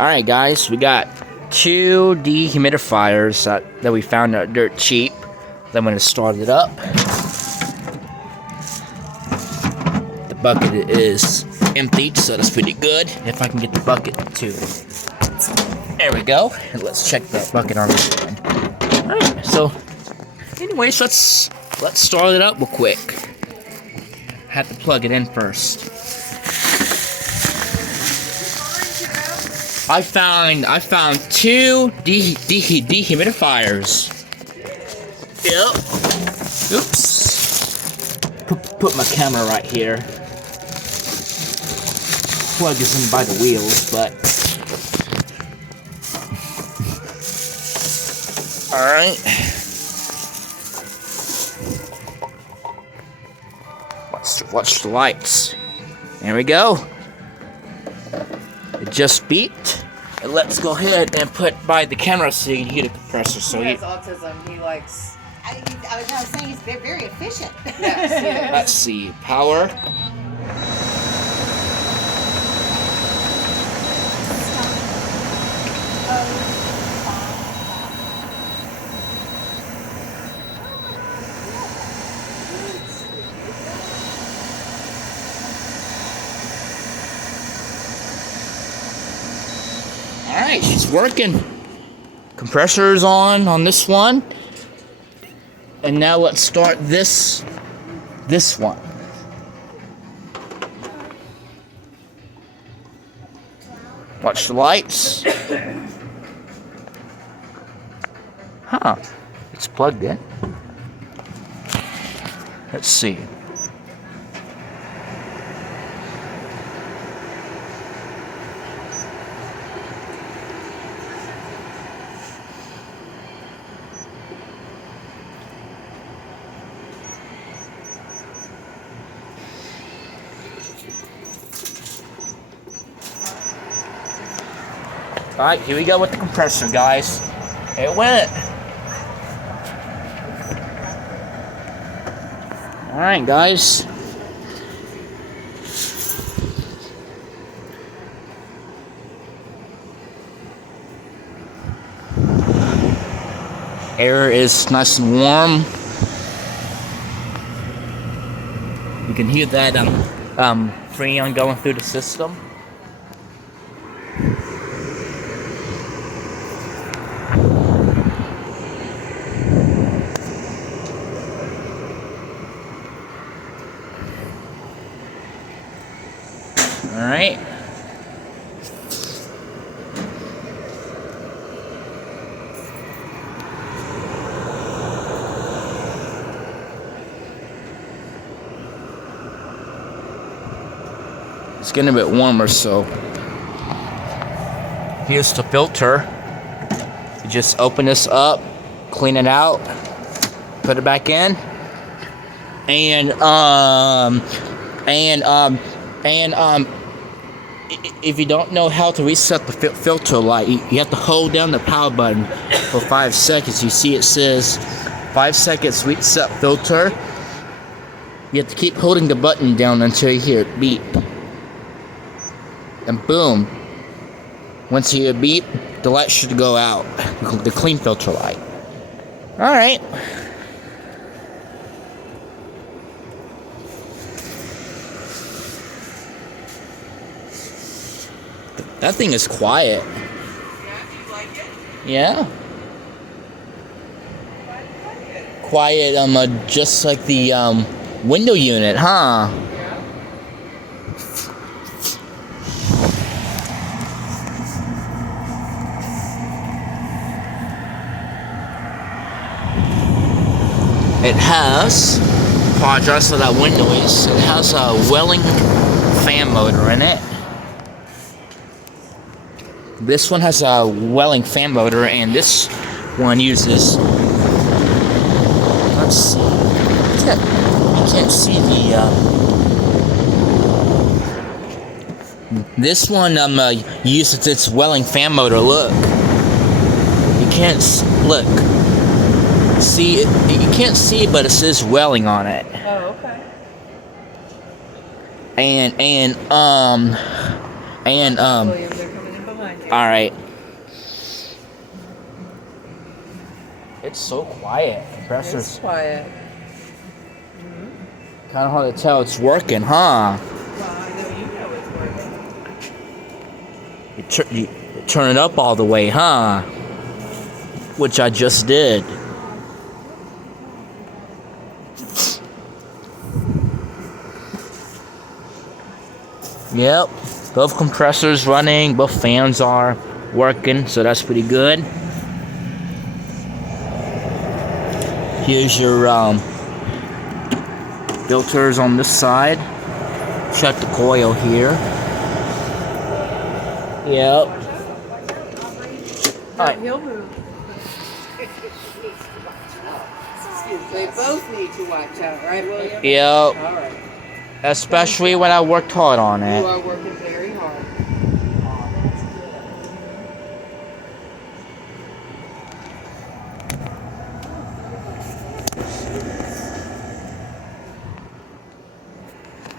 Alright guys, we got 2 dehumidifiers that we found at dirt cheap. Then I'm going to start it up. The bucket is emptied, so that's pretty good. If I can get the bucket to... There we go. And let's check the bucket on this one. Alright, so anyways, let's start it up real quick. Have to plug it in first. I found 2 dehumidifiers. Yep. Oops. Put my camera right here. Plug is in by the wheels, but. All right. Watch the lights. There we go. It just beeped. And let's go ahead and put by the camera so you can hear the compressor. So he has autism. He likes. I was saying he's very efficient. Yes, let's see. Power. Alright, she's working. Compressor's on this one. And now let's start this one. Watch the lights. Huh. It's plugged in. Let's see. Alright, here we go with the compressor, guys. It went. Alright, guys. Air is nice and warm. You can hear that freon going through the system. Alright. It's getting a bit warmer, so here's the filter. You just open this up, clean it out, put it back in, and if you don't know how to reset the filter light, you have to hold down the power button for 5 seconds. You see it says 5 seconds reset filter. You have to keep holding the button down until you hear it beep. And boom. Once you hear a beep, the light should go out. The clean filter light. Alright. That thing is quiet. Yeah, do you like it? Yeah. Why do you like it? Quiet, just like the window unit, huh? Yeah. It has, apologize for that window noise, it has a Welling fan motor in it. This one has a Welling fan motor, and this one uses, let's see, you can't see this one uses its Welling fan motor. Look, you can't look. See it, you can't see it, but it says Welling on it. Oh, okay. And Williams are coming in behind on, Jay. All right. It's so quiet. Compressors. It's quiet. Kind of hard to tell it's working, huh? Well, I know you know it's working. You turn it up all the way, huh? Which I just did. Yep, both compressors running, both fans are working, so that's pretty good. Here's your filters on this side. Check the coil here. Yep. Alright. He'll move. They both need to watch out, right, William? Yep. All right. Especially when I worked hard on You it. are working very hard.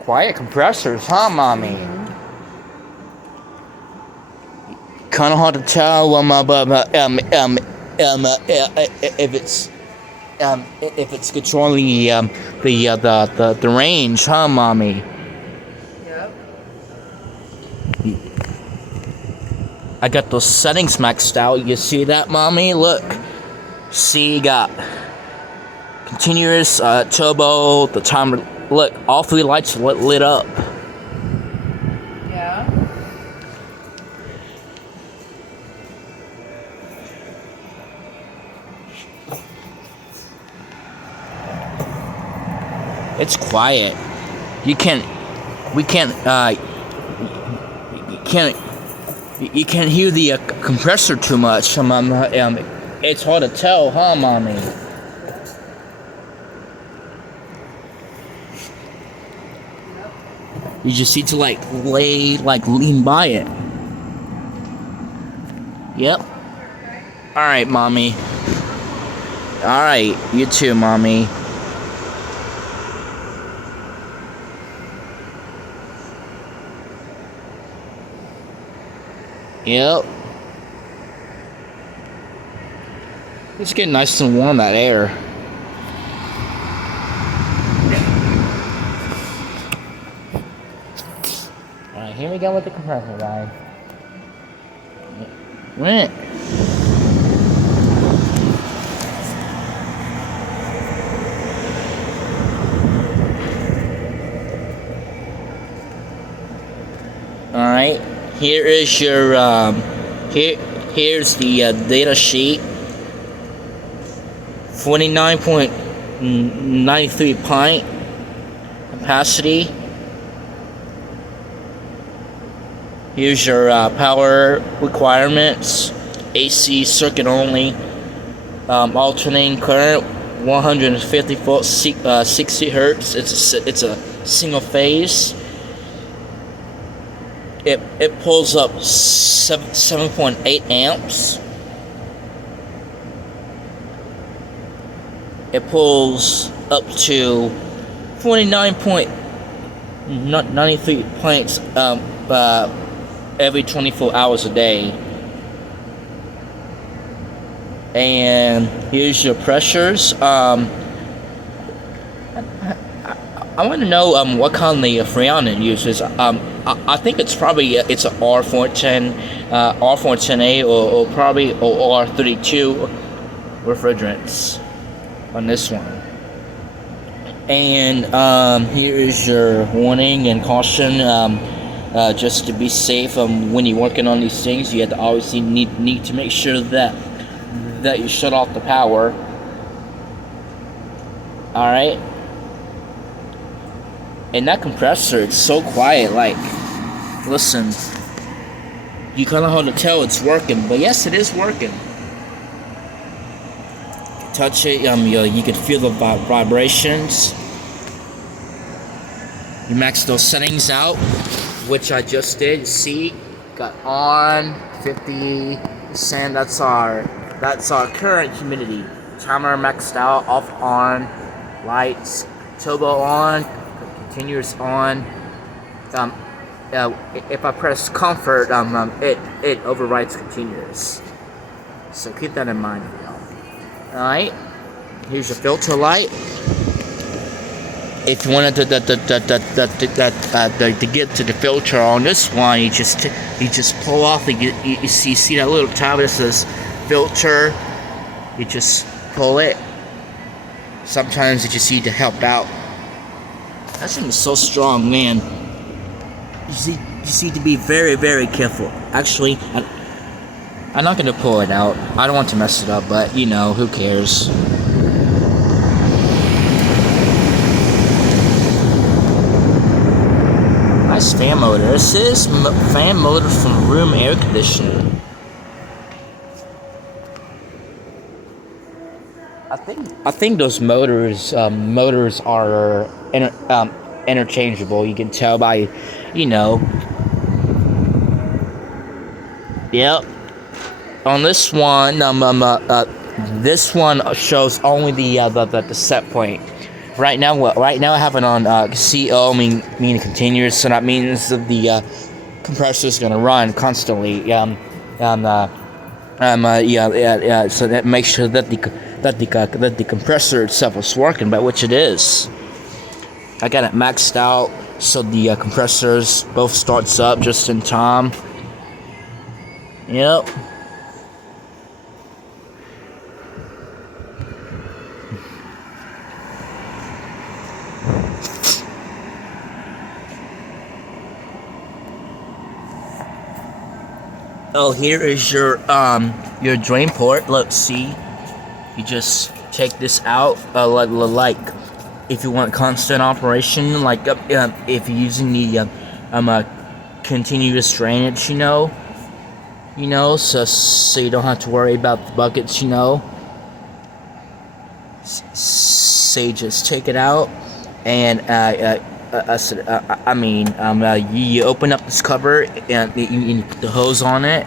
Quiet compressors, huh, mommy? Kind of hard to tell if it's controlling the range, huh, mommy? Yep. I got those settings maxed out. You see that, mommy? Look. See, you got continuous, turbo, the timer. Look, all three lights lit up. Yeah. It's quiet. You can't hear the compressor too much. It's hard to tell, huh, mommy? You just need to lean by it. Yep. All right, mommy. All right, you too, mommy. Yep. It's getting nice and warm, that air. Alright, here we go with the compressor line. Right. Alright. Here is your here's the data sheet. 49.93 pint capacity. Here's your power requirements. AC circuit only. Alternating current 150 volts, 60 hertz. It's a single phase. It pulls up 7.8 amps. It pulls up to 49.93 pints every 24 hours a day. And here's your pressures. I want to know what kind of freon it uses. I think it's probably it's a R410, R410A, or probably R32 refrigerants on this one. And here is your warning and caution. Just to be safe, when you're working on these things, you have to obviously need to make sure that you shut off the power. All right. And that compressor, it's so quiet. Like, listen, you kind of hard to tell it's working, but yes, it is working. You touch it, you can feel the vibrations. You max those settings out, which I just did. See, got on 50%. That's our current humidity. Timer maxed out, off on, lights, turbo on. Continuous on. if I press comfort, it overrides continuous. So keep that in mind, y'all. Alright, here's your filter light. If you wanted to get to the filter on this one, you just pull off. You see that little tab that says filter. You just pull it. Sometimes you just need to help out. That thing is so strong, man. You need to be very, very careful. Actually, I'm not gonna pull it out. I don't want to mess it up, but you know, who cares? Nice fan motor. This is fan motor from room air conditioner. I think those motors are interchangeable. You can tell by, you know. Yep. On this one, this one shows only the set point. Right now I have it on CO, meaning continuous, so that means that the compressor is gonna run constantly. So that makes sure that the compressor itself is working, but which it is. I got it maxed out, so the compressors both starts up just in time. Yep. Oh, here is your drain port. Let's see. You just take this out, like if you want constant operation, like if you're using the continuous drainage, you know, so you don't have to worry about the buckets, you know. So you just take it out, and you open up this cover and you put the hose on it,